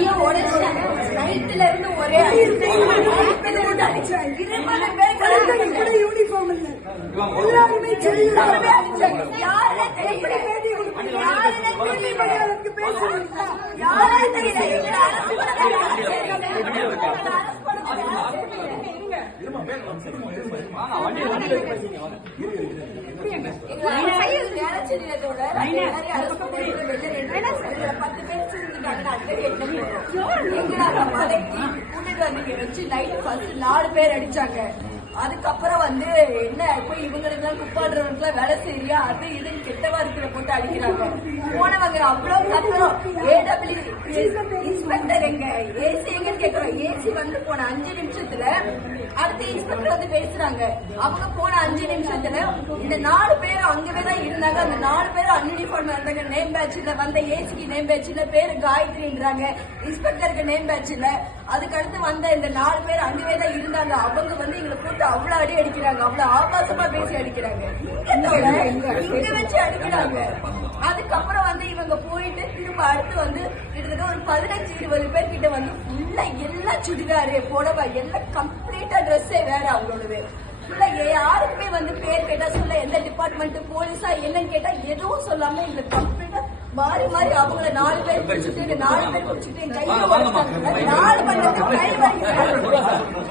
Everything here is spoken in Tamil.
கையை உடைச்சாங்க நைட்ல இருந்து ஒரே யூனிஃபார்ம் இல்ல எல்லாருமே எல்லாருமே யாருன்னே தெரியல தெரியல அவருக்கு பேசுறீங்களா யாரே தெரியல எங்களை அரசு பண்ண அரசு நாலு பேர் அடிச்சாங்க. அதுக்கப்புறம் வந்து என்ன போய் இவங்களுக்கு எல்லாம் குப்பாடுறவங்களுக்கு எல்லாம் வேலை செய்யறியா அது இதுன்னு கெட்ட வார்த்தையில போட்டு அடிக்கிறாங்க. போனவங்க அவ்வளவு கத்துறோம் ஏடபிள்யூ இன்ஸ்பெக்டர் எங்க? ஏசி எங்கன்னு கேக்குறோம். ஏசி வந்து போன அஞ்சு நிமிஷத்துல அடுத்த இன்ஸ்பெக்டர் வந்து பேசுறாங்க. அவங்க போன அஞ்சு நிமிஷத்துல இந்த நாலு பேர் அங்கவே தான் இருந்தாங்க. அந்த நாலு பேரும் அன்யூனிஃபார்ம் இருந்தாங்க. நேம் பேட்ச்ல வந்த ஏசிக்கு நேம் பேட்ச்ல பேரு காயத்ரின்றாங்க. இன்ஸ்பெக்டருக்கு நேம் பேட்ச்ல அதுக்கு அடுத்து வந்த இந்த நாலு பேர் அங்கவே தான் இருந்தாங்க. அவங்க வந்து எங்களை போட்டு அவ்வளவு அடி அடிக்கிறாங்க. அவ்வளவு ஆபாசமா பேசி அடிக்கிறாங்க. இங்க வச்சு அடிக்கிறாங்க. அதுக்கப்புறம் வந்து இவங்க போயிட்டு திரும்ப அடுத்து வந்து கிட்டத்தட்ட ஒரு பதினஞ்சு இருபது பேர் கிட்ட வந்து ஃபுல்லா எல்லா சுடிதாரு புடவை எல்லாம் கம்ப்ளீட்டா ட்ரெஸ்ஸே வேற அவங்களோடது. ஃபுல்லா யாருக்குமே வந்து பேர் கேட்டா சொல்ல எந்த டிபார்ட்மெண்ட் போலீஸா என்னன்னு கேட்டா எதுவும் சொல்லாம எங்களை கம்ப்ளீட்டா மாறி மாறி அவங்கள நாலு பேர் பிடிச்சிட்டு இந்த நாலு பேர் பிடிச்சிட்டு என் கையில உடைச்சாங்க. நாலு பண்ணது கை வலிக்கிறாங்க.